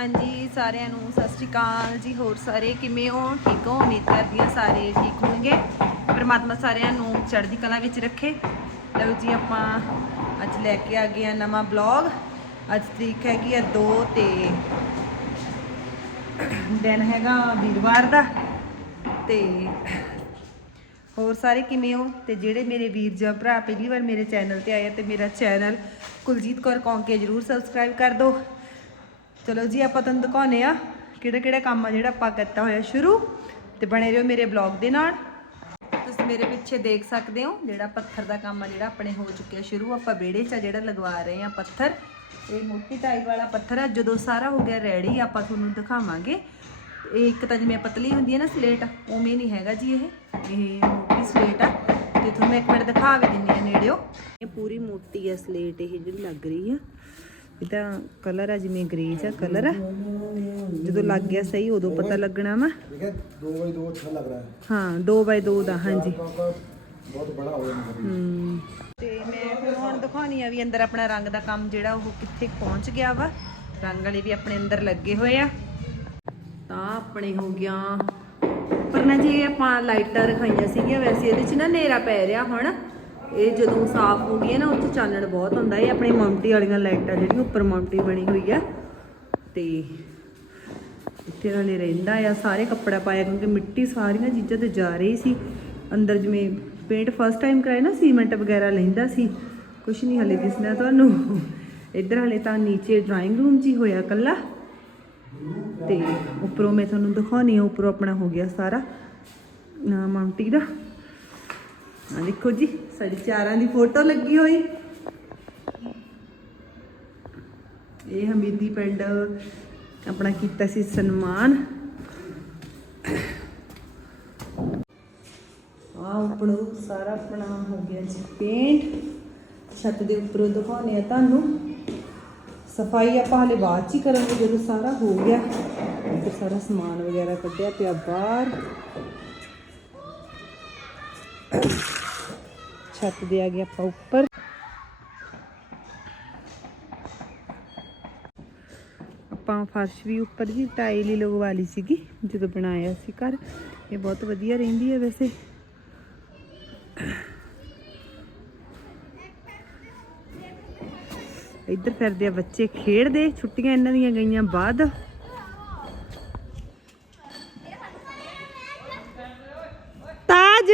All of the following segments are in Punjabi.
ਹਾਂਜੀ, ਸਾਰਿਆਂ ਨੂੰ ਸਤਿ ਸ਼੍ਰੀ ਅਕਾਲ ਜੀ ਹੋਰ ਸਾਰੇ ਕਿਵੇਂ ਹੋ? ਠੀਕ ਹੋ? ਉਮੀਦ ਕਰਦੀ ਹਾਂ ਸਾਰੇ ਠੀਕ ਹੋਣਗੇ। ਪਰਮਾਤਮਾ ਸਾਰਿਆਂ ਨੂੰ ਚੜ੍ਹਦੀ ਕਲਾ ਵਿੱਚ ਰੱਖੇ। ਲਓ ਜੀ, ਆਪਾਂ ਅੱਜ ਲੈ ਕੇ ਆ ਗਏ ਆ ਨਵਾਂ ਬਲੌਗ। ਅੱਜ ਤਰੀਕ ਹੈਗੀ ਆ 2 ਤੇ ਦਿਨ ਹੈਗਾ ਵੀਰਵਾਰ ਦਾ। ਤੇ ਹੋਰ ਸਾਰੇ ਕਿਵੇਂ ਹੋ? ਤੇ ਜਿਹੜੇ ਮੇਰੇ ਵੀਰ ਜਾਂ ਭਰਾ ਪਹਿਲੀ ਵਾਰ ਮੇਰੇ ਚੈਨਲ ਤੇ ਆਏ ਆ ਤੇ ਮੇਰਾ ਚੈਨਲ ਕੁਲਜੀਤ ਕੌਰ ਕੌਂਕੇ ਜਰੂਰ ਸਬਸਕ੍ਰਾਈਬ ਕਰ ਦਿਓ। ਚਲੋ ਜੀ, ਆਪਾਂ ਤੁਹਾਨੂੰ ਦਿਖਾਉਨੇ ਆ ਕਿਹੜਾ ਕਿਹੜਾ ਕੰਮ ਆ ਜਿਹੜਾ ਆਪਾਂ ਕੀਤਾ ਹੋਇਆ ਸ਼ੁਰੂ ਤੇ ਬਣੇ ਰਹੋ ਮੇਰੇ ਬਲੌਗ ਦੇ ਨਾਲ। ਤੁਸੀਂ ਮੇਰੇ ਪਿੱਛੇ ਦੇਖ ਸਕਦੇ ਹੋ ਜਿਹੜਾ ਪੱਥਰ ਦਾ ਕੰਮ ਆ ਜਿਹੜਾ ਆਪਣੇ ਹੋ ਚੁੱਕਿਆ ਸ਼ੁਰੂ। ਆਪਾਂ ਵਿਹੜੇ 'ਚ ਆ ਜਿਹੜਾ ਲਗਵਾ ਰਹੇ ਆ ਪੱਥਰ। ਇਹ ਮੋਟੀ ਟਾਈ ਵਾਲਾ ਪੱਥਰ ਆ। ਜਦੋਂ ਸਾਰਾ ਹੋ ਗਿਆ ਰੈਡੀ ਆਪਾਂ ਤੁਹਾਨੂੰ ਦਿਖਾਵਾਂਗੇ। ਇਹ ਇੱਕ ਤਾਂ ਜਿਵੇਂ ਪਤਲੀ ਹੁੰਦੀ ਹੈ ਨਾ ਸਲੇਟ, ਉਵੇਂ ਨਹੀਂ ਹੈਗਾ ਜੀ ਇਹ। ਇਹ ਮੋਟੀ ਸਲੇਟ ਆ। ਤੇ ਤੁਹਾਨੂੰ ਇੱਕ ਮਿੰਟ ਦਿਖਾ ਵੀ ਦਿੰਨੀ ਆ ਨੇੜਿਓ। ਇਹ ਪੂਰੀ ਮੋਟੀ ਆ ਸਲੇਟ, ਇਹ ਜਿਹੜੀ ਲੱਗ ਰਹੀ ਆ। ਇਹਦਾ ਕਲਰ ਆ ਜਿਵੇਂ ਗ੍ਰੇਜ ਆ ਕਲਰ ਆ। ਜਦੋਂ ਲੱਗ ਗਿਆ ਸਹੀ ਉਦੋਂ ਪਤਾ ਲੱਗਣਾ ਵਾ। ਠੀਕ 2x2 ਲੱਗ ਰਿਹਾ। ਹਾਂ 2x2 ਦਾ ਬਹੁਤ ਬੜਾ ਹੋ ਜਾਣਾ ਹੂੰ। ਤੇ ਮੈਂ ਹੁਣ ਦਿਖਾਉਣੀ ਆ ਵੀ ਅੰਦਰ ਆਪਣਾ ਰੰਗ ਦਾ ਕੰਮ ਜਿਹੜਾ ਉਹ ਕਿੱਥੇ ਪਹੁੰਚ ਗਿਆ ਵਾ। ਰੰਗ ਵਾਲੇ ਵੀ ਆਪਣੇ ਅੰਦਰ ਲੱਗੇ ਹੋਏ ਆ। ਤਾਂ ਆਪਣੇ ਹੋ ਗਿਆ। ਪਰ ਨਾ ਜੇ ਆਪਾਂ ਲਾਈਟਾਂ ਰਖਾਈਆਂ ਸੀਗੀਆਂ ਵੈਸੇ ਇਹਦੇ 'ਚ ਨਾ ਹਨੇਰਾ ਪੈ ਰਿਹਾ ਇਹ ਜਦੋਂ ਸਾਫ਼ ਹੋ ਗਈ ਹੈ ਨਾ ਉੱਥੇ ਚਾਨਣ ਬਹੁਤ ਹੁੰਦਾ ਇਹ ਆਪਣੇ ਮੌਂਟੀ ਵਾਲੀਆਂ ਲਾਈਟਾਂ ਜਿਹੜੀਆਂ ਉੱਪਰ ਮੌਂਟੀ ਬਣੀ ਹੋਈ ਆ ਤੇ ਇੱਥੇ ਨਾਲੇ ਰਹਿੰਦਾ ਆ, ਸਾਰੇ ਕੱਪੜਾ ਪਾਇਆ ਕਿਉਂਕਿ ਮਿੱਟੀ ਸਾਰੀਆਂ ਚੀਜ਼ਾਂ ਤੇ ਜਾ ਰਹੀ ਸੀ। ਅੰਦਰ ਜਿਵੇਂ ਪੇਂਟ ਫਸਟ ਟਾਈਮ ਕਰਾਇਆ ਨਾ, ਸੀਮੈਂਟ ਵਗੈਰਾ ਲੈਂਦਾ ਸੀ। ਕੁਛ ਨਹੀਂ ਹਲੇ ਦਿਸਣਾ ਤੁਹਾਨੂੰ। ਇੱਧਰ ਹਲੇ ਤਾਂ ਨੀਚੇ ਡਰਾਇੰਗ ਰੂਮ 'ਚ ਹੀ ਹੋਇਆ ਕੱਲਾ ਤੇ ਉੱਪਰੋਂ ਮੈਂ ਤੁਹਾਨੂੰ ਦਿਖਾਉਣੀ ਆ, ਉੱਪਰੋਂ ਆਪਣਾ ਹੋ ਗਿਆ ਸਾਰਾ ਨਾ ਮਾਉਂਟੀ ਦਾ। ਆ ਦੇਖੋ ਜੀ, ਸਾਡੀ ਚਾਰਾਂ ਦੀ ਫੋਟੋ ਲੱਗੀ ਹੋਈ। ਇਹ ਹਮੀਦੀ ਪਿੰਡ ਆਪਣਾ ਕੀਤਾ ਸੀ ਸਨਮਾਨ। ਆ ਉੱਪਰੋਂ ਸਾਰਾ ਆਪਣਾ ਹੋ ਗਿਆ ਜੀ ਪੇਂਟ ਛੱਤ ਦੇ ਉੱਪਰੋਂ ਦਿਖਾਉਣੇ ਆ ਤੁਹਾਨੂੰ। ਸਫ਼ਾਈ ਆਪਾਂ ਹਲੇ ਬਾਅਦ ਚ ਹੀ ਕਰਾਂਗੇ, ਜਦੋਂ ਸਾਰਾ ਹੋ ਗਿਆ। ਇੱਧਰ ਸਾਰਾ ਸਮਾਨ ਵਗੈਰਾ ਕੱਢਿਆ ਪਿਆ ਬਾਹਰ। ਛੱਤ ਦੇ ਆ ਗਿਆ ਆਪਾਂ ਉੱਪਰ ਆਪਾਂ ਫਰਸ਼ ਵੀ ਉੱਪਰ ਜੀ ਟਾਈਲ ਹੀ ਲਗਵਾ ਲਈ ਸੀਗੀ, ਜਦੋਂ ਬਣਾਇਆ ਸੀ ਘਰ। ਇਹ ਬਹੁਤ ਵਧੀਆ ਰਹਿੰਦੀ ਹੈ ਵੈਸੇ। ਇੱਧਰ ਫਿਰਦੇ ਆ ਬੱਚੇ ਖੇਡਦੇ, ਛੁੱਟੀਆਂ ਇਹਨਾਂ ਦੀਆਂ ਗਈਆਂ ਬਾਅਦ ਤਾਜ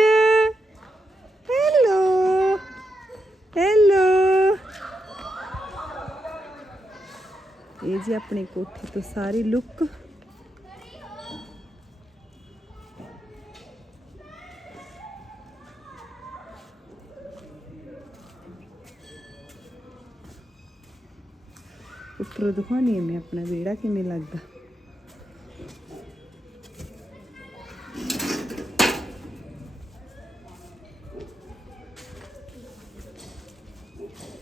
ਹੈਲੋ ਹੈਲੋ ਇਹ ਜੀ ਆਪਣੇ ਕੋਠੇ ਤੋਂ ਸਾਰੀ ਲੁੱਕ ਉੱਪਰੋਂ ਦਿਖਾਉਣੀ ਹੈ ਮੈਂ ਆਪਣਾ ਵਿਹੜਾ ਕਿਵੇਂ ਲੱਗਦਾ।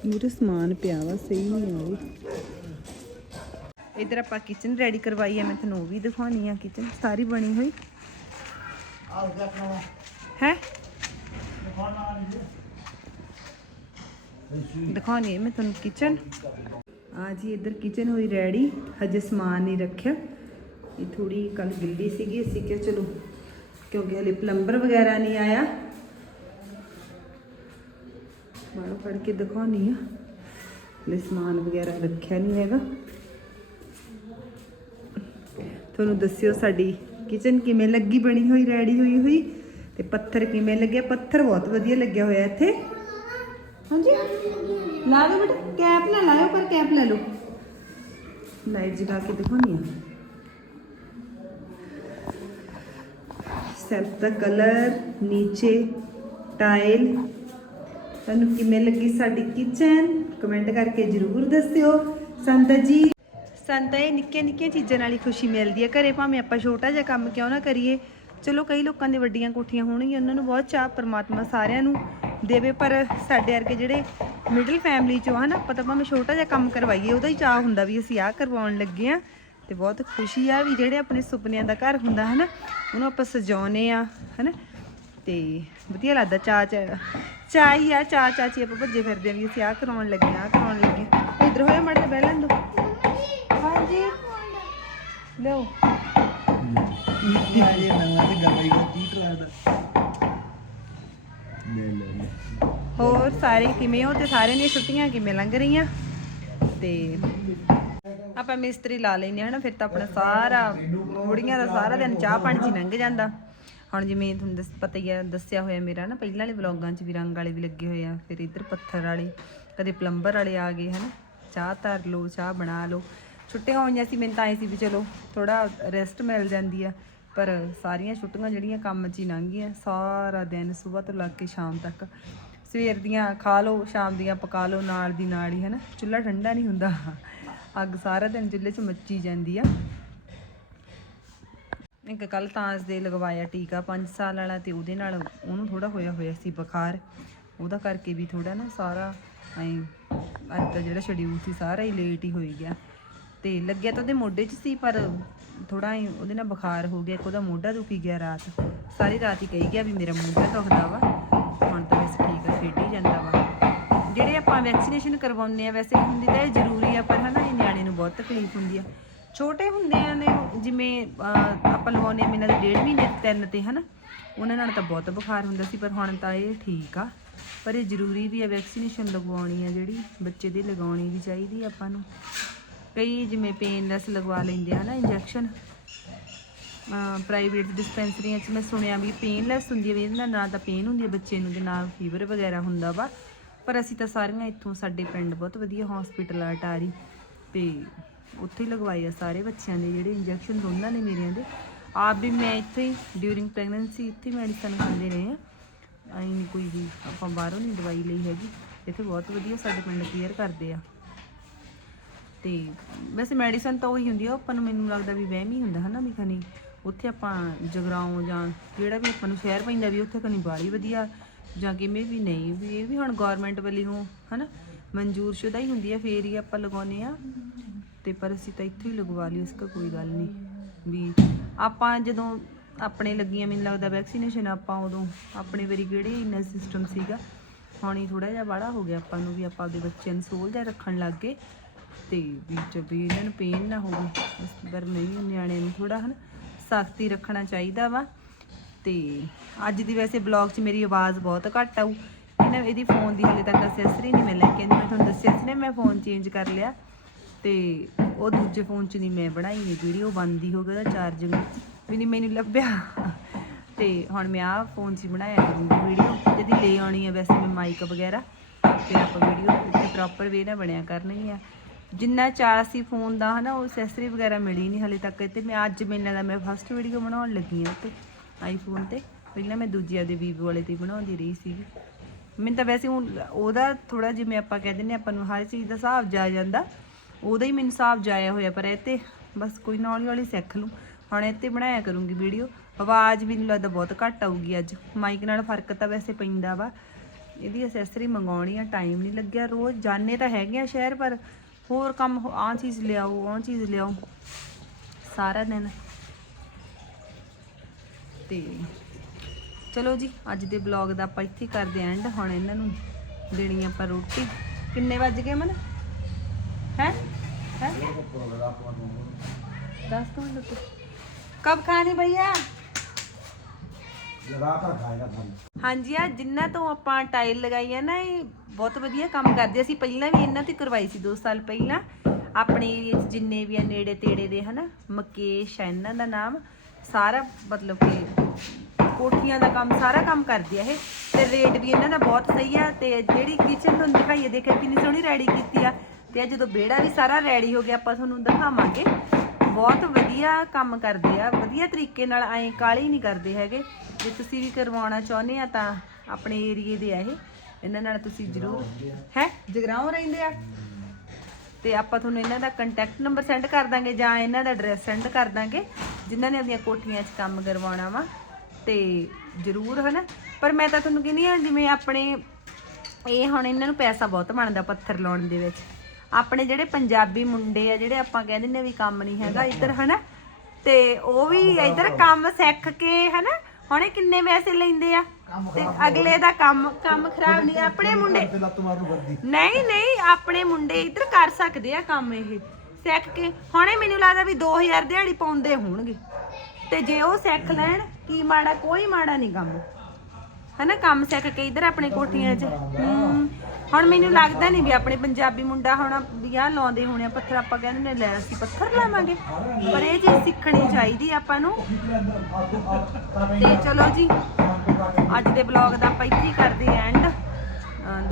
ਮੇਰੇ ਸਮਾਨ ਪਿਆ ਵਾ, ਸਹੀ ਨਹੀਂ ਆ ਰਹੀ ਇਧਰ ਆਪਾਂ ਕਿਚਨ ਰੈਡੀ ਕਰਵਾਈ ਹੈ ਮੈਂ ਤੁਹਾਨੂੰ ਉਹ ਵੀ ਦਿਖਾਉਣੀ ਆ ਕਿਚਨ ਸਾਰੀ ਬਣੀ ਹੋਈ। ਹੈ? ਦਿਖਾਉਣੀ ਹੈ। ਮੈਂ ਤੁਹਾਨੂੰ ਕਿਚਨ ਆ ਜੀ ਇਧਰ ਕਿਚਨ ਹੋਈ ਰੈਡੀ ਹਜੇ ਸਮਾਨ ਨਹੀਂ ਰੱਖਿਆ। ਇਹ ਥੋੜੀ ਕੱਲ ਗਿੱਲੀ ਸੀਗੀ ਅਸੀਂ ਕਿਹਾ ਚਲੋ ਕਿਉਂਕਿ ਹਲੇ ਪਲੰਬਰ ਵਗੈਰਾ ਨਹੀਂ ਆਇਆ। ਮਾਰੋ ਫੜ ਕੇ ਦਿਖਾਉਣੀ ਆ। ਹਲੇ ਸਮਾਨ ਵਗੈਰਾ ਰੱਖਿਆ ਨਹੀਂ ਹੈਗਾ। ਤੁਹਾਨੂੰ ਦੱਸਿਓ ਸਾਡੀ ਕਿਚਨ ਕਿਵੇਂ ਲੱਗੀ, ਬਣੀ ਹੋਈ ਰੈਡੀ ਹੋਈ ਹੋਈ? ਤੇ ਪੱਥਰ ਕਿਵੇਂ ਲੱਗਿਆ? ਪੱਥਰ ਬਹੁਤ ਵਧੀਆ ਲੱਗਿਆ ਹੋਇਆ ਇੱਥੇ। ਹਾਂਜੀ? ਲਾ ਲਓ ਬੇਟਾ, ਕੈਪ ਨਾ ਲਾਇਓ, ਪਰ ਕੈਪ ਲੈ ਲਓ। ਲਾਈਟ ਜਗਾ ਕੇ ਦਿਖਾਉਣੀ ਆ ਸੈਲਫ ਦਾ ਕਲਰ, ਨੀਚੇ ਟਾਈਲ ਤੁਹਾਨੂੰ ਕਿਵੇਂ ਲੱਗੀ ਸਾਡੀ ਕਿਚਨ ਕਮੈਂਟ ਕਰਕੇ ਜਰੂਰ ਦੱਸਿਓ। ਸੰਤ ਜੀ ਸਾਨੂੰ ਤਾਂ ਇਹ ਨਿੱਕੀਆਂ ਨਿੱਕੀਆਂ ਚੀਜ਼ਾਂ ਨਾਲ ਹੀ ਖੁਸ਼ੀ ਮਿਲਦੀ ਹੈ ਘਰੇ ਭਾਵੇਂ ਆਪਾਂ ਛੋਟਾ ਜਿਹਾ ਕੰਮ ਕਿਉਂ ਨਾ ਕਰੀਏ, ਚਲੋ ਕਈ ਲੋਕਾਂ ਦੇ ਵੱਡੀਆਂ ਕੋਠੀਆਂ ਹੋਣਗੀਆਂ, ਉਹਨਾਂ ਨੂੰ ਬਹੁਤ ਚਾਹ ਪਰਮਾਤਮਾ ਸਾਰਿਆਂ ਨੂੰ ਦੇਵੇ, ਪਰ ਸਾਡੇ ਵਰਗੇ ਜਿਹੜੇ ਮਿਡਲ ਫੈਮਿਲੀ ਚੋਂ ਹਨਾ ਆਪਾਂ ਤਾਂ ਭਾਵੇਂ ਛੋਟਾ ਜਿਹਾ ਕੰਮ ਕਰਵਾਈਏ, ਉਹਦਾ ਹੀ ਚਾਹ ਹੁੰਦਾ ਵੀ ਅਸੀਂ ਆਹ ਕਰਵਾਉਣ ਲੱਗੇ ਆ। ਤੇ ਬਹੁਤ ਖੁਸ਼ੀ ਆ ਵੀ ਜਿਹੜੇ ਆਪਣੇ ਸੁਪਨਿਆਂ ਦਾ ਘਰ ਹੁੰਦਾ ਹੈ ਨਾ ਉਹਨੂੰ ਆਪਾਂ ਸਜਾਉਨੇ ਆ, ਹਨਾ। ਤੇ ਵਧੀਆ ਲੱਗਦਾ ਚਾਹ ਚਾਹ ਹੀ ਆ ਚਾਹ ਚਾਚੀ ਆਪਾਂ ਭੱਜੇ ਫਿਰਦੇ ਆ ਵੀ ਅਸੀਂ ਆਹ ਕਰਾਉਣ ਲੱਗੇ ਆ ਕਰਾਉਣ ਲੱਗੇ। ਇਧਰ ਹੋਇਆ ਮੜ ਬਹਿ ਲੈਣ ਦੋ। ਹਾਂਜੀ ਲਿਓ। ਇਹ ਨਵਾਂ ਤੇ ਗਵਾਈ ਦਾ ਕੀ ਟਰਾਦਾ ਲੈ ਲੈ ਲੈ ਹੋਰ ਸਾਰੇ ਕਿਵੇਂ ਹੋ ਤੇ ਸਾਰਿਆਂ ਦੀਆਂ ਛੁੱਟੀਆਂ ਕਿਵੇਂ ਲੰਘ ਰਹੀਆਂ? ਤੇ ਆਪਾਂ ਮਿਸਤਰੀ ਲਾ ਲੈਨੇ ਹਨਾ, ਫਿਰ ਤਾਂ ਆਪਣਾ ਸਾਰਾ ਬੁੜੀਆਂ ਦਾ ਸਾਰਾ ਦਿਨ ਚਾਹ ਪਾਣੀ 'ਚ ਹੀ ਲੰਘ ਜਾਂਦਾ। ਹੁਣ ਜਿਵੇਂ ਤੁਹਾਨੂੰ ਦੱਸ, ਪਤਾ ਹੀ ਆ ਦੱਸਿਆ ਹੋਇਆ ਮੇਰਾ ਨਾ, ਪਹਿਲਾਂ ਵਾਲੇ ਵਲੌਗਾਂ 'ਚ ਵੀ ਰੰਗ ਵਾਲੇ ਵੀ ਲੱਗੇ ਹੋਏ ਆ, ਫਿਰ ਇੱਧਰ ਪੱਥਰ ਵਾਲੇ, ਕਦੇ ਪਲੰਬਰ ਵਾਲੇ ਆ ਗਏ ਹਨਾ। ਚਾਹ ਧਰ ਲਓ, ਚਾਹ ਬਣਾ ਲਓ। ਛੁੱਟੀਆਂ ਹੋਈਆਂ ਸੀ, ਮੈਨੂੰ ਤਾਂ ਐ ਸੀ ਵੀ ਚਲੋ ਥੋੜਾ ਰੈਸਟ ਮਿਲ ਜਾਂਦੀ ਆ, ਪਰ ਸਾਰੀਆਂ ਛੁੱਟੀਆਂ ਜਿਹੜੀਆਂ ਕੰਮ 'ਚ ਹੀ ਲੰਘ ਗਈਆਂ, ਸਾਰਾ ਦਿਨ ਸਵੇਰ ਤੋਂ ਲੱਗ ਕੇ ਸ਼ਾਮ ਤੱਕ। ਸਵੇਰ ਦੀਆਂ ਖਾ ਲਓ, ਸ਼ਾਮ ਦੀਆਂ ਪਕਾ ਲਓ, ਨਾਲ ਦੀ ਨਾਲ ਹੀ, ਹਨਾ? ਚੁੱਲ੍ਹਾ ਠੰਡਾ ਨਹੀਂ ਹੁੰਦਾ। ਅੱਗ ਸਾਰਾ ਦਿਨ ਚੁੱਲ੍ਹੇ 'ਚ ਮੱਚੀ ਜਾਂਦੀ ਆ। ਇੱਕ ਕੱਲ ਤਾਂਸ ਦੇ ਲਗਵਾਇਆ ਟੀਕਾ 5 ਸਾਲ ਵਾਲਾ ਤੇ ਉਹਦੇ ਨਾਲ ਉਹਨੂੰ ਥੋੜਾ ਹੋਇਆ ਹੋਇਆ ਸੀ ਬੁਖਾਰ। ਉਹਦਾ ਕਰਕੇ ਵੀ ਥੋੜਾ ਨਾ ਸਾਰਾ ਐ, ਅੱਜ ਦਾ ਜਿਹੜਾ ਸ਼ਡਿਊਲ ਸੀ, ਸਾਰਾ ਹੀ ਲੇਟ ਹੀ ਹੋਈ ਗਿਆ। ਤੇ ਲੱਗਿਆ ਤਾਂ ਉਹਦੇ ਮੋਢੇ 'ਚ ਸੀ, ਪਰ ਥੋੜਾ ਹੀ ਉਹਦੇ ਨਾਲ ਬੁਖਾਰ ਹੋ ਗਿਆ, ਇੱਕ ਉਹਦਾ ਮੋਢਾ ਦੁਖੀ ਗਿਆ ਰਾਤ। ਸਾਰੀ ਰਾਤ ਹੀ ਕਹੀ ਗਿਆ ਵੀ ਮੇਰਾ ਮੋਢਾ ਦੁਖਦਾ ਵਾ? ਹੁਣ ਤਾਂ ਵੈਸੇ ਠੀਕ ਆ ਖੇਡੀ ਜਾਂਦਾ ਵਾ। ਜਿਹੜੇ ਆਪਾਂ ਵੈਕਸੀਨੇਸ਼ਨ ਕਰਵਾਉਂਦੇ ਆ, ਵੈਸੇ ਹੁੰਦੀ ਤਾਂ ਇਹ ਜ਼ਰੂਰੀ ਆ, ਪਰ ਹਨਾ, ਇਹ ਨਿਆਣੇ ਨੂੰ ਬਹੁਤ ਤਕਲੀਫ ਹੁੰਦੀ ਆ। ਛੋਟੇ ਹੁੰਦਿਆਂ ਨੇ ਜਿਵੇਂ ਆਪਾਂ ਲਵਾਉਂਦੇ ਆ ਮਹੀਨਾ ਦੇ ਡੇਢ ਮਹੀਨੇ ਤਿੰਨ ਤੇ, ਹਨਾ, ਉਹਨਾਂ ਨਾਲ ਤਾਂ ਬਹੁਤ ਬੁਖਾਰ ਹੁੰਦਾ ਸੀ, ਪਰ ਹੁਣ ਤਾਂ ਇਹ ਠੀਕ ਆ। ਪਰ ਇਹ ਜ਼ਰੂਰੀ ਵੀ ਆ ਵੈਕਸੀਨੇਸ਼ਨ ਲਗਵਾਉਣੀ ਆ ਜਿਹੜੀ ਬੱਚੇ ਦੀ, ਲਗਾਉਣੀ ਵੀ ਚਾਹੀਦੀ ਆਪਾਂ ਨੂੰ। ਕਈ ਜਿਵੇਂ ਪੇਨਲੈਸ ਲਗਵਾ ਲੈਂਦੇ ਆ ਨਾ ਇੰਜੈਕਸ਼ਨ ਪ੍ਰਾਈਵੇਟ ਡਿਸਪੈਂਸਰੀਆਂ 'ਚ ਮੈਂ ਸੁਣਿਆ ਵੀ ਪੇਨਲੈਸ ਹੁੰਦੀ ਹੈ ਵੀ ਇਹਦੇ ਨਾਲ ਨਾ ਤਾਂ ਪੇਨ ਹੁੰਦੀ ਹੈ, ਬੱਚੇ ਨੂੰ ਤੇ ਨਾ ਫੀਵਰ ਵਗੈਰਾ ਹੁੰਦਾ ਵਾ। ਪਰ ਅਸੀਂ ਤਾਂ ਸਾਰੀਆਂ ਇੱਥੋਂ ਸਾਡੇ ਪਿੰਡ ਬਹੁਤ ਵਧੀਆ ਹਸਪੀਟਲ ਆ ਅਟਾਰੀ, ਤੇ ਉੱਥੇ ਹੀ ਲਗਵਾਏ ਆ ਸਾਰੇ ਬੱਚਿਆਂ ਦੇ ਜਿਹੜੇ ਇੰਜੈਕਸ਼ਨ ਦੋਨਾਂ ਨੇ ਮੇਰਿਆਂ ਦੇ। ਆਪ ਵੀ ਮੈਂ ਇੱਥੇ ਹੀ ਡਿਊਰਿੰਗ ਪ੍ਰੈਗਨੈਂਸੀ ਇੱਥੇ ਮੈਡੀਸਨ ਖਾਂਦੇ ਰਹੇ ਆ ਆਈ ਨਹੀਂ ਕੋਈ ਵੀ ਆਪਾਂ ਬਾਹਰੋਂ ਨਹੀਂ ਦਵਾਈ ਲਈ ਹੈਗੀ, ਇੱਥੇ ਬਹੁਤ ਵਧੀਆ ਸਾਡੇ ਪਿੰਡ ਕੇਅਰ ਕਰਦੇ ਆ। ਤੇ ਵੈਸੇ ਮੈਡੀਸਨ ਤਾਂ ਉਹੀ ਹੁੰਦੀ ਆ, ਆਪਾਂ ਨੂੰ ਮੈਨੂੰ ਲੱਗਦਾ ਵੀ ਵਹਿਮ ਹੀ ਹੁੰਦਾ ਹਨਾ ਵੀ ਖਨੀ ਉੱਥੇ ਆਪਾਂ ਜਗਰਾਉਂ ਜਾਂ ਜਿਹੜਾ ਵੀ ਆਪਾਂ ਨੂੰ ਸ਼ਹਿਰ ਪੈਂਦਾ ਵੀ ਉੱਥੇ ਕਨੀ ਬਾਲੀ ਵਧੀਆ ਜਾਂ ਕਿਵੇਂ ਵੀ ਨਹੀਂ, ਵੀ ਇਹ ਵੀ ਹੁਣ ਗਵਰਨਮੈਂਟ ਵੱਲੋਂ ਨੂੰ ਹਨਾ ਮਨਜ਼ੂਰ ਸ਼ੁਦਾ ਹੀ ਹੁੰਦੀ ਆ, ਫੇਰ ਹੀ ਆਪਾਂ ਲਗਾਉਨੇ ਆ ਤੇ ਪਰ ਅਸੀਂ ਤਾਂ ਇੱਥੇ ਹੀ ਲਗਵਾ ਲਈ ਇਸਕਾ ਕੋਈ ਗੱਲ ਨਹੀਂ ਵੀ ਆਪਾਂ ਜਦੋਂ ਆਪਣੇ ਲੱਗੀਆਂ, ਮੈਨੂੰ ਲੱਗਦਾ ਵੈਕਸੀਨੇਸ਼ਨ ਆਪਾਂ ਉਦੋਂ ਆਪਣੇ ਵਾਰੀ ਕਿਹੜੇ ਇੰਨਾ ਸਿਸਟਮ ਸੀਗਾ, ਹੁਣ ਹੀ ਥੋੜਾ ਜਿਹਾ ਬਾੜਾ ਹੋ ਗਿਆ ਆਪਾਂ ਨੂੰ ਵੀ ਆਪਾਂ ਆਪਦੇ ਬੱਚਿਆਂ ਨੂੰ ਸੋਲ ਜਿਹਾ ਰੱਖਣ ਲੱਗ ਗਏ। ਤੇ ਵੀ ਵੀ ਇਹਨਾਂ ਨੂੰ ਪੇਨ ਨਾ ਹੋਵੇ ਪਰ ਨਹੀਂ, ਨਿਆਣੇ ਨੂੰ ਥੋੜਾ ਹਨ ਸਖਤੀ ਰੱਖਣਾ ਚਾਹੀਦਾ ਵਾ। ਤੇ ਅੱਜ ਦੀ ਵੈਸੇ ਬਲੌਗ 'ਚ ਮੇਰੀ ਆਵਾਜ਼ ਬਹੁਤ ਘੱਟ ਆਊ। ਇਹਨਾਂ ਇਹਦੀ ਫੋਨ ਦੀ ਹਲੇ ਤੱਕ ਅਸੈਸਰੀ ਨਹੀਂ ਮੈਂ ਲੈ ਕੇ ਆਂਦੀ ਮੈਂ ਤੁਹਾਨੂੰ ਦੱਸਿਆ ਸੀ ਨਾ ਮੈਂ ਫੋਨ ਚੇਂਜ ਕਰ ਲਿਆ। ਤੇ ਉਹ ਦੂਜੇ ਫੋਨ 'ਚ ਨਹੀਂ ਮੈਂ ਬਣਾਈ ਨਹੀਂ ਵੀਡੀਓ ਬੰਦ ਹੀ ਹੋ ਗਿਆ ਚਾਰਜਿੰਗ ਵੀ ਨਹੀਂ ਮੈਨੂੰ ਲੱਭਿਆ। ਤੇ ਹੁਣ ਮੈਂ ਆਹ ਫੋਨ 'ਚ ਬਣਾਇਆ ਕਰੂੰਗੀ ਵੀਡੀਓ ਜਿਹਦੀ ਲੈ ਆਉਣੀ ਹੈ ਵੈਸੇ ਮੈਂ ਮਾਈਕ ਵਗੈਰਾ। ਫਿਰ ਆਪਾਂ ਵੀਡੀਓ ਇੱਥੇ ਪ੍ਰੋਪਰ ਵੇ ਨਾਲ ਬਣਿਆ ਕਰਨੀ ਆ। ਜਿੰਨਾ ਚਾਹ ਸੀ ਫੋਨ ਦਾ ਹਨਾ ਉਹ ਅਸੈਸਰੀ ਵਗੈਰਾ ਮਿਲੀ ਨਹੀਂ ਹਲੇ ਤੱਕ ਤੇ ਮੈਂ ਅੱਜ ਮੈਨੂੰ ਲੱਗਦਾ ਮੈਂ ਫਸਟ ਵੀਡੀਓ ਬਣਾਉਣ ਲੱਗੀ ਹਾਂ ਤੇ ਆਈਫੋਨ ਤੇ। ਪਹਿਲਾਂ ਮੈਂ ਦੂਜੀ ਆਪਦੇ ਵੀਵੋ ਵਾਲੇ ਤੇ ਬਣਾਉਂਦੀ ਰਹੀ ਸੀਗੀ। ਮੈਨੂੰ ਤਾਂ ਵੈਸੇ ਹੁਣ ਉਹਦਾ ਥੋੜਾ ਜਿਵੇਂ ਆਪਾਂ ਕਹਿ ਦਿੰਦੇ ਹਾਂ, ਆਪਾਂ ਨੂੰ ਹਰ ਚੀਜ਼ ਦਾ ਹਿਸਾਬ ਜਾ ਜਾਂਦਾ। ਉਹਦਾ ਹੀ ਮੈਨੂੰ ਹਿਸਾਬ ਜਾਇਆ ਹੋਇਆ ਪਰ ਇਹ ਤੇ ਬਸ ਕੋਈ ਨਾ ਹੌਲੀ ਹੌਲੀ ਸਿੱਖ ਲੂੰ ਹੁਣ ਇਹ ਤੇ ਬਣਾਇਆ ਕਰੂੰਗੀ ਵੀਡੀਓ ਆਵਾਜ਼ ਵੀ ਮੈਨੂੰ ਲੱਗਦਾ ਬਹੁਤ ਘੱਟ ਆਊਗੀ ਅੱਜ। ਮਾਈਕ ਨਾਲ ਫ਼ਰਕ ਤਾਂ ਵੈਸੇ ਪੈਂਦਾ ਵਾ। ਇਹਦੀ ਅਸੈਸਰੀ ਮੰਗਾਉਣੀ ਆ ਟਾਈਮ ਨਹੀਂ ਲੱਗਿਆ। ਰੋਜ਼ ਜਾਣੇ ਤਾਂ ਹੈਗੇ ਆ ਸ਼ਹਿਰ ਪਰ ਹੋਰ ਕੰਮ ਆਹ ਚੀਜ਼ ਲਿਆਓ ਆਹ ਚੀਜ਼ ਲਿਆਓ। ਸਾਰਾ ਦਿਨ। ਤੇ ਚਲੋ ਜੀ, ਅੱਜ ਦੇ ਬਲੌਗ ਦਾ ਆਪਾਂ ਇੱਥੇ ਹੀ ਕਰਦੇ ਐਂਡ ਹੁਣ ਇਹਨਾਂ ਨੂੰ ਦੇਣੀ ਆਪਾਂ ਰੋਟੀ। ਕਿੰਨੇ ਵੱਜ ਗਏ ਮਨ ਹੈ? ਹੈ? 10 ਮਿੰਟ ਤੋਂ ਕਬ ਖਾਣੀ ਭਈਆ ਖਾਏਗਾ ਸਾਨੂੰ ਹਾਂਜੀ, ਆ ਜਿੰਨਾ ਤੋਂ ਆਪਾਂ ਟਾਈਲ ਲਗਾਈ ਆ ਨਾ, ਇਹ ਬਹੁਤ ਵਧੀਆ ਕੰਮ ਕਰਦੇ ਅਸੀਂ ਪਹਿਲਾਂ ਵੀ ਇਹਨਾਂ ਤੇ ਕਰਵਾਈ ਸੀ 2 ਸਾਲ ਪਹਿਲਾਂ। ਆਪਣੇ ਏਰੀਆ 'ਚ ਜਿੰਨੇ ਵੀ ਆ ਨੇੜੇ ਤੇੜੇ ਦੇ, ਹਨਾ, ਮਕੇਸ਼ ਆ ਇਹਨਾਂ ਦਾ ਨਾਮ। ਸਾਰਾ ਮਤਲਬ ਕਿ ਕੋਠੀਆਂ ਦਾ ਕੰਮ, ਸਾਰਾ ਕੰਮ ਕਰਦੇ ਆ ਇਹ। ਤੇ ਰੇਟ ਵੀ ਇਹਨਾਂ ਦਾ ਬਹੁਤ ਸਹੀ ਆ। ਤੇ ਜਿਹੜੀ ਕਿਚਨ ਤੁਹਾਨੂੰ ਦਿਖਾਈਏ ਦੇਖਿਆ ਕਿੰਨੀ ਸੋਹਣੀ ਰੈਡੀ ਕੀਤੀ ਆ। ਤੇ ਆ ਜਦੋਂ ਵਿਹੜਾ ਵੀ ਸਾਰਾ ਰੈਡੀ ਹੋ ਗਿਆ, ਆਪਾਂ ਤੁਹਾਨੂੰ ਦਿਖਾਵਾਂਗੇ। ਬਹੁਤ ਵਧੀਆ ਕੰਮ ਕਰਦੇ ਆ, ਵਧੀਆ ਤਰੀਕੇ ਨਾਲ ਐਂ ਕਾਲੀ ਨਹੀਂ ਕਰਦੇ ਹੈਗੇ। ਜੇ ਤੁਸੀਂ ਵੀ ਕਰਵਾਉਣਾ ਚਾਹੁੰਦੇ ਆ ਤਾਂ ਆਪਣੇ ਏਰੀਏ ਦੇ ਆ ਇਹ। ਇਹਨਾਂ ਨਾਲ ਤੁਸੀਂ ਜ਼ਰੂਰ ਹੈ, ਜਗਰਾਉਂ ਰਹਿੰਦੇ ਆ। ਤੇ ਆਪਾਂ ਤੁਹਾਨੂੰ ਇਹਨਾਂ ਦਾ ਕੰਟੈਕਟ ਨੰਬਰ ਸੈਂਡ ਕਰ ਦਾਂਗੇ ਜਾਂ ਇਹਨਾਂ ਦਾ ਐਡਰੈਸ ਸੈਂਡ ਕਰ ਦਾਂਗੇ, ਜਿਨ੍ਹਾਂ ਨੇ ਆਪਣੀਆਂ ਕੋਠੀਆਂ 'ਚ ਕੰਮ ਕਰਵਾਉਣਾ ਵਾ। ਤੇ ਜ਼ਰੂਰ ਹਨਾ, ਪਰ ਮੈਂ ਤਾਂ ਤੁਹਾਨੂੰ ਕਹਿੰਦੀ ਆ, ਜਿਵੇਂ ਆਪਣੇ, ਇਹ ਹੁਣ ਇਹਨਾਂ ਨੂੰ ਪੈਸਾ ਬਹੁਤ ਬਣਦਾ ਪੱਥਰ ਲਾਉਣ ਦੇ ਵਿੱਚ। ਆਪਣੇ ਜਿਹੜੇ ਪੰਜਾਬੀ ਮੁੰਡੇ ਆ ਜਿਹੜੇ ਆਪਾਂ ਕਹਿੰਦੇ ਨੇ ਵੀ ਕੰਮ ਨਹੀਂ ਹੈਗਾ ਇੱਧਰ ਹਨਾ? ਤੇ ਉਹ ਵੀ ਇੱਧਰ ਕੰਮ ਸਿੱਖ ਕੇ ਹਨਾ? ਹੁਣੇ ਕਿੰਨੇ ਪੈਸੇ ਲੈਂਦੇ ਆ? ਤੇ ਅਗਲੇ ਦਾ ਕੰਮ ਕੰਮ ਖਰਾਬ ਨਹੀਂ ਆਪਣੇ ਮੁੰਡੇ ਨਹੀਂ ਨਹੀਂ ਆਪਣੇ ਮੁੰਡੇ ਇੱਧਰ ਕਰ ਸਕਦੇ ਆ ਕੰਮ ਇਹ ਸਿੱਖ ਕੇ। ਹੁਣੇ ਮੈਨੂੰ ਲੱਗਦਾ ਵੀ 2000 ਦਿਹਾੜੀ ਪਾਉਂਦੇ ਹੋਣਗੇ। ਤੇ ਜੇ ਉਹ ਸਿੱਖ ਲੈਣ ਕੀ ਮਾੜਾ ਕੋਈ ਮਾੜਾ ਨਹੀਂ ਕੰਮ। ਹਨਾ ਕੰਮ ਸਿੱਖ ਕੇ ਇਧਰ ਆਪਣੇ ਕੋਠੀਆਂ 'ਚ। ਹਮ, ਹੁਣ ਮੈਨੂੰ ਲੱਗਦਾ ਨਹੀਂ ਵੀ ਆਪਣੇ ਪੰਜਾਬੀ ਮੁੰਡਾ ਹੁਣ ਵਿਆਹ ਲਾਉਂਦੇ ਹੋਣੇ ਆ ਪੱਥਰ ਆਪਾਂ ਕਹਿੰਦੇ ਨੇ ਲੈ ਅਸੀਂ ਪੱਥਰ ਲਾਵਾਂਗੇ। ਪਰ ਇਹ ਚੀਜ਼ ਸਿੱਖਣੀ ਚਾਹੀਦੀ ਆ ਆਪਾਂ ਨੂੰ। ਤੇ ਚਲੋ ਜੀ ਅੱਜ ਦੇ ਵਲੌਗ ਦਾ ਆਪਾਂ ਇੱਥੇ ਹੀ ਕਰਦੇ ਆ ਐਂਡ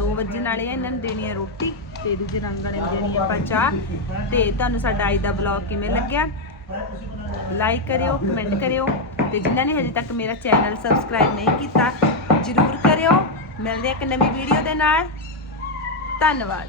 2 ਵਜੇ ਨਾਲੇ ਇਹਨਾਂ ਨੂੰ ਦੇਣੀ ਆ ਰੋਟੀ ਤੇ ਦੂਜੇ ਰੰਗ ਵਾਲੇ ਨੂੰ ਦੇਣੀ ਆ ਆਪਾਂ ਚਾਹ। ਤੇ ਤੁਹਾਨੂੰ ਸਾਡਾ ਅੱਜ ਦਾ ਵਲੌਗ ਕਿਵੇਂ ਲੱਗਿਆ? ਲਾਈਕ ਕਰਿਓ ਕਮੈਂਟ ਕਰਿਓ। ਤੇ ਜਿਨ੍ਹਾਂ ਨੇ ਹਜੇ ਤੱਕ ਮੇਰਾ ਚੈਨਲ ਸਬਸਕ੍ਰਾਈਬ ਨਹੀਂ ਕੀਤਾ ਜਰੂਰ ਕਰਿਓ। ਮਿਲਦੇ ਆ ਇੱਕ ਨਵੀਂ ਵੀਡੀਓ ਦੇ ਨਾਲ। ਧੰਨਵਾਦ।